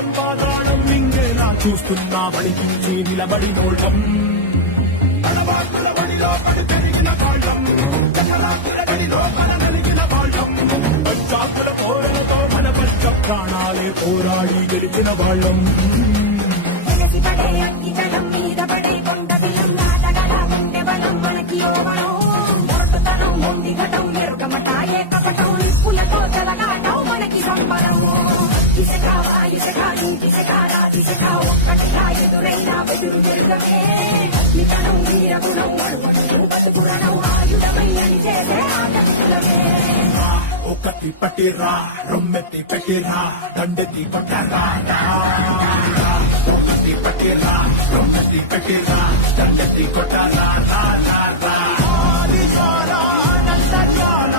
కాలం పాతాళం మింగేలా చూస్తున్నా వడికించి నిలబడినోళ్ళం తలవార్పుల బడిలో పడి పెరిగిన కాళ్ళం చక్రాకుల గడిలో మన నలిగిన వాళ్ళం పంచాకుల పోరలతో మన పంచ ప్రాణాలే పోరాడి గెలిచిన వాళ్ళం వెనక్కి పడే అగ్గి జలం మీద పడే కొండ బిలం నాటగల ఉండే బలం మనకి యోవనం మొరటుతనం మొండి ఘటం ఎరుకమట ఏకపటం నిప్పులతో జలగాటం మనకి సంబరం ఇసక వాయుసక నీటిసక రాతిసక ఒక్కటిగా ఎదురైనా బెదురు జరుగమే అగ్నితనం వీరగుణం అడుగుడు బతుకురణం ఆయుధమై అని చేసే ఆటంకులమే ఒకటి పట్టిరా రొమ్మెత్తి పెట్టిరా దండెత్తి కొట్టరా ఒకటి పట్టిరా రొమ్మెత్తి పెట్టిరా దండెత్తి కొట్టరా